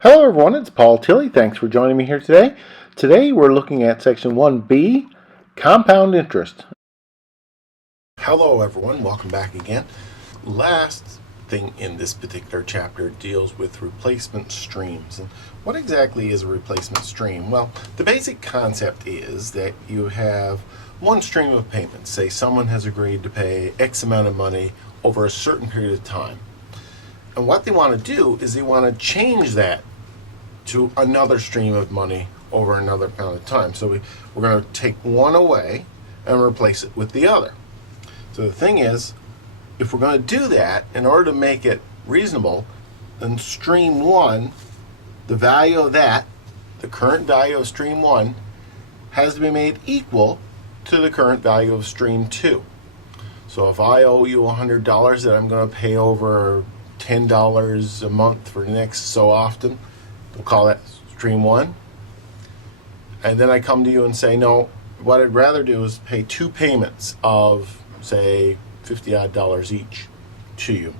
Hello everyone, it's Paul Tilley. Thanks for joining me here today. Today we're looking at section 1B, compound interest. Hello everyone, welcome back again. Last thing in this particular chapter deals with replacement streams. And what exactly is a replacement stream? Well, the basic concept is that you have one stream of payments. Say someone has agreed to pay X amount of money over a certain period of time. And what they want to do is they want to change that to another stream of money over another amount of time. So we're going to take one away and replace it with the other. So the thing is, if we're going to do that, in order to make it reasonable, then stream one, the value of that, the current value of stream one, has to be made equal to the current value of stream two. So if I owe you $100 that I'm going to pay over $10 a month for the next so often, we'll call that stream one. And then I come to you and say, no, what I'd rather do is pay two payments of, say, $50 odd each to you.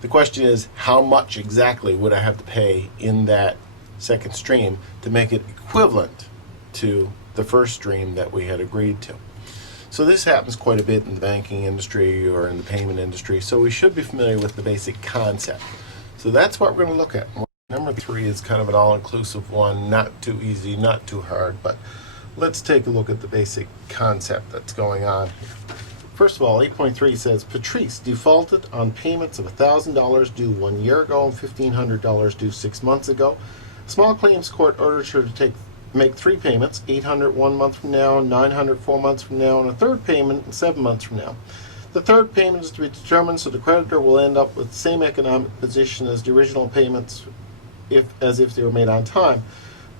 The question is, how much exactly would I have to pay in that second stream to make it equivalent to the first stream that we had agreed to? So this happens quite a bit in the banking industry or in the payment industry, so we should be familiar with the basic concept. So that's what we're going to look at. Number 3 is kind of an all-inclusive one, not too easy, not too hard, but let's take a look at the basic concept that's going on here. First of all, 8.3 says, Patrice defaulted on payments of $1,000 due 1 year ago and $1,500 due 6 months ago. Small claims court ordered her to make 3 payments, $800 1 month from now, $900 4 months from now, and a third payment 7 months from now. The third payment is to be determined, so the creditor will end up with the same economic position as the original payments as if they were made on time.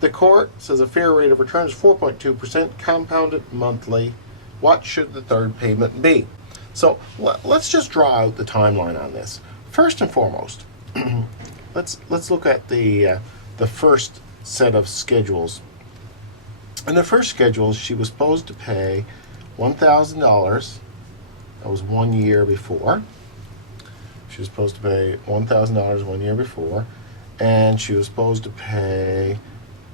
The court says a fair rate of return is 4.2% compounded monthly. What should the third payment be? So let's just draw out the timeline on this. First and foremost, let's look at the first set of schedules. In the first schedule, she was supposed to pay $1,000. That was 1 year before. She was supposed to pay $1,000 1 year before, and she was supposed to pay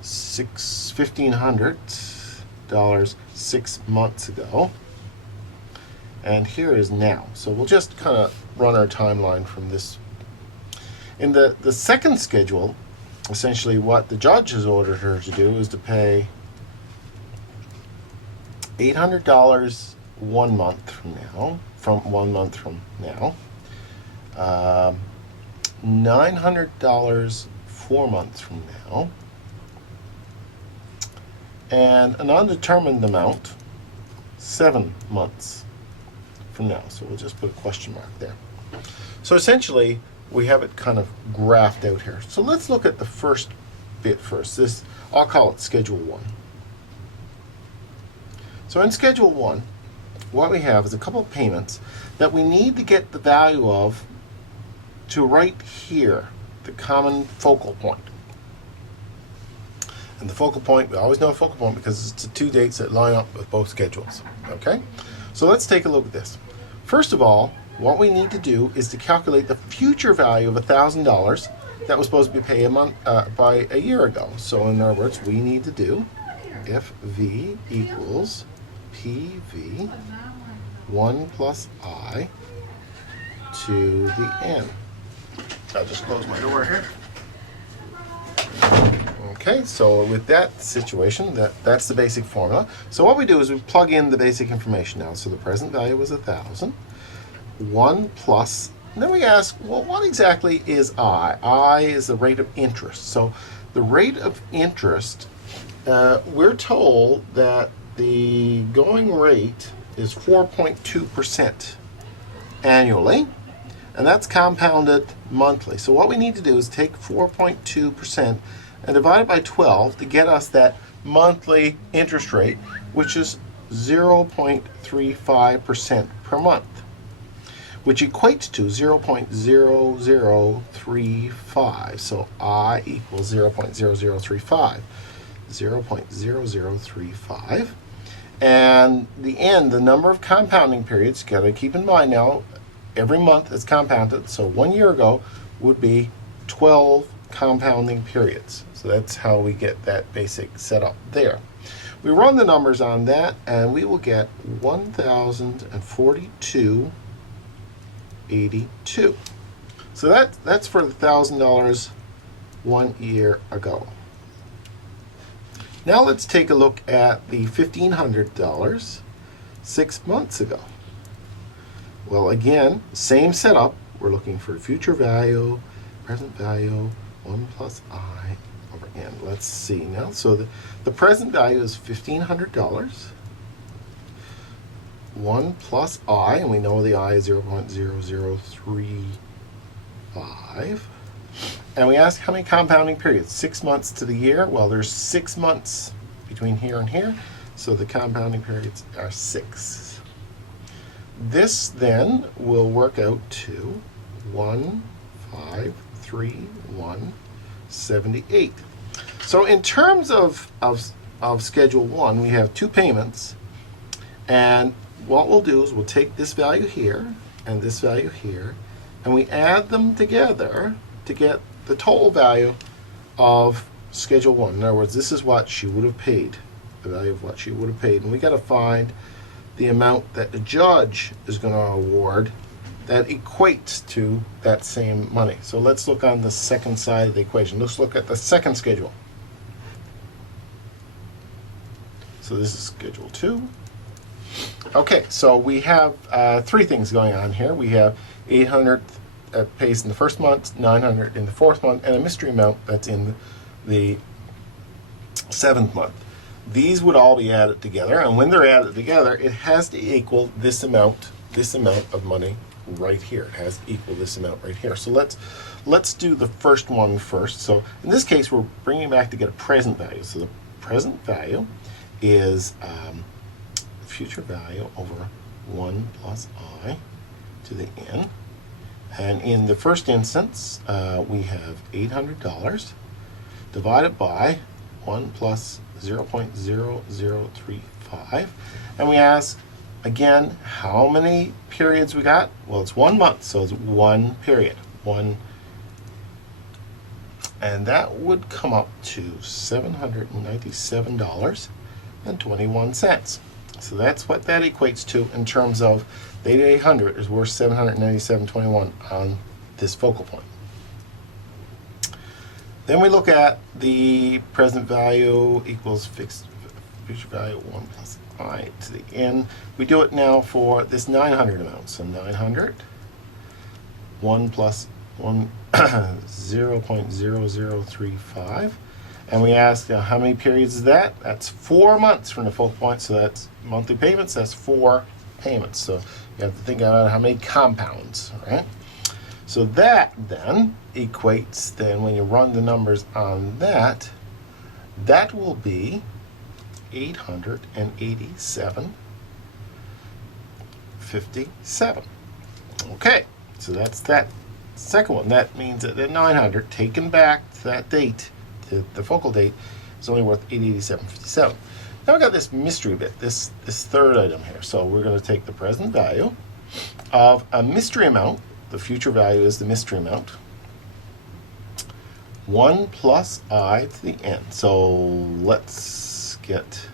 $1,500 6 months ago. And here is now. So we'll just kind of run our timeline from this. In the second schedule, essentially what the judge has ordered her to do is to pay $800 1 month from now, from 1 month from now, $900 4 months from now, and an undetermined amount 7 months from now. So we'll just put a question mark there. So essentially, we have it kind of graphed out here. So let's look at the first bit first. This, I'll call it Schedule 1. So in Schedule 1, what we have is a couple of payments that we need to get the value of to right here, the common focal point. And the focal point, we always know a focal point because it's the two dates that line up with both schedules. Okay? So let's take a look at this. First of all, what we need to do is to calculate the future value of $1,000 that was supposed to be paid by a year ago. So in other words, we need to do if V equals PV 1 plus I to the n. I'll just close my door here. Okay, so with that situation, that's the basic formula. So what we do is we plug in the basic information now. So the present value was 1,000. 1 plus, and then we ask, well, what exactly is I? I is the rate of interest. So the rate of interest, we're told that the going rate is 4.2% annually, and that's compounded monthly. So what we need to do is take 4.2% and divide it by 12 to get us that monthly interest rate, which is 0.35% per month, which equates to 0.0035. So I equals 0.0035. 0.0035. And the n, the number of compounding periods, got to keep in mind now, every month is compounded. So 1 year ago would be 12 compounding periods. So that's how we get that basic setup there. We run the numbers on that, and we will get 1,042.82. So that's for the $1,000 1 year ago. Now let's take a look at the $1,500 6 months ago. Well, again, same setup. We're looking for future value, present value, 1 plus I over n. Let's see now. So the present value is $1,500. 1 plus I, and we know the I is 0.0035. And we ask how many compounding periods? 6 months to the year. Well, there's 6 months between here and here, so the compounding periods are 6. This then will work out to 1,531.78. So in terms of Schedule 1, we have 2 payments, and what we'll do is we'll take this value here and this value here, and we add them together to get the total value of Schedule 1. In other words, this is what she would have paid, the value of what she would have paid. And we got to find the amount that the judge is going to award that equates to that same money. So let's look on the second side of the equation. Let's look at the second schedule. So this is Schedule 2. Okay, so we have 3 things going on here. We have 800 pays in the first month, 900 in the fourth month, and a mystery amount that's in the 7th month. These would all be added together, and when they're added together, it has to equal this amount of money right here. It has to equal this amount right here. So let's do the first one first. So in this case, we're bringing back to get a present value. So the present value is future value over 1 plus I to the n. And in the first instance, we have $800 divided by 1 plus 0.0035. And we ask, again, how many periods we got? Well, it's 1 month, so it's 1 period. And that would come up to $797.21. So that's what that equates to in terms of the 800 is worth $797.21 on this focal point. Then we look at the present value equals fixed future value 1 plus I to the n. We do it now for this 900 amount. So 900, 1 plus 1, 0.0035. And we ask how many periods is that? That's 4 months from the focal point. So that's monthly payments. That's 4 payments. So you have to think about how many compounds, right? So that then equates, then when you run the numbers on that, that will be 887.57. Okay, so that's that second one. That means that the 900 taken back to that date, to the focal date, is only worth 887.57. Now we got this mystery bit, this third item here. So we're going to take the present value of a mystery amount. The future value is the mystery amount. 1 plus I to the n. So let's get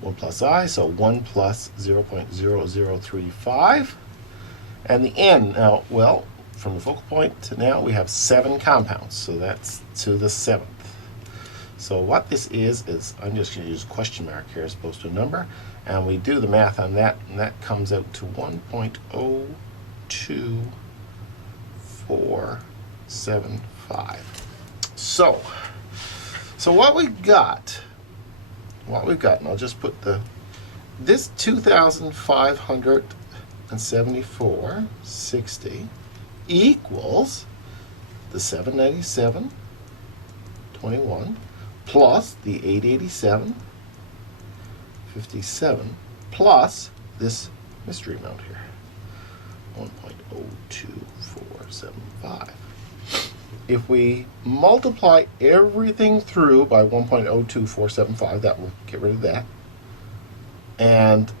1 plus I. So 1 plus 0.0035. And the n, now, well, from the focal point to now, we have 7 compounds. So that's to the 7th. So what this is I'm just going to use a question mark here as opposed to a number. And we do the math on that, and that comes out to 1.02475. So what we got, and I'll just put this 2,574.60 equals the 797.21 plus the 887.57 plus this mystery amount here, 1.02475. If we multiply everything through by 1.02475, that will get rid of that, and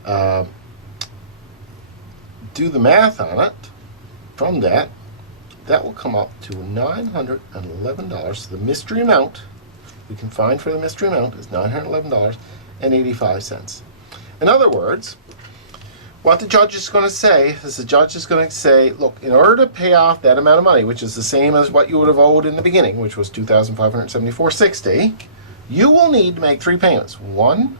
do the math on it, from that, that will come up to $911. So the mystery amount we can find for the mystery amount is $911.85. In other words, what the judge is going to say is the judge is going to say, look, in order to pay off that amount of money, which is the same as what you would have owed in the beginning, which was $2,574.60, you will need to make three payments. One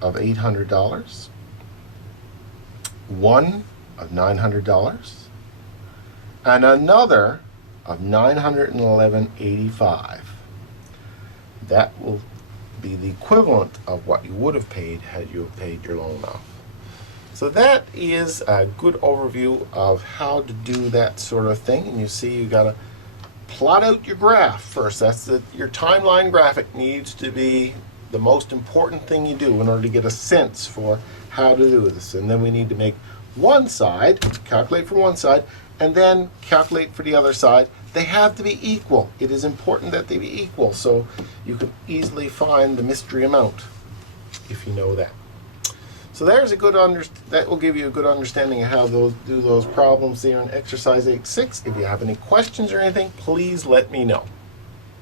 of $800, one of $900, and another of $911.85. That will be the equivalent of what you would have paid had you paid your loan off. So that is a good overview of how to do that sort of thing. And you see you got to plot out your graph first. That's your timeline graphic needs to be the most important thing you do in order to get a sense for how to do this. And then we need to make one side, calculate for one side, and then calculate for the other side. They have to be equal. It is important that they be equal, so you can easily find the mystery amount if you know that. So there's a good that will give you a good understanding of how do those problems there in exercise 8.6. If you have any questions or anything, please let me know.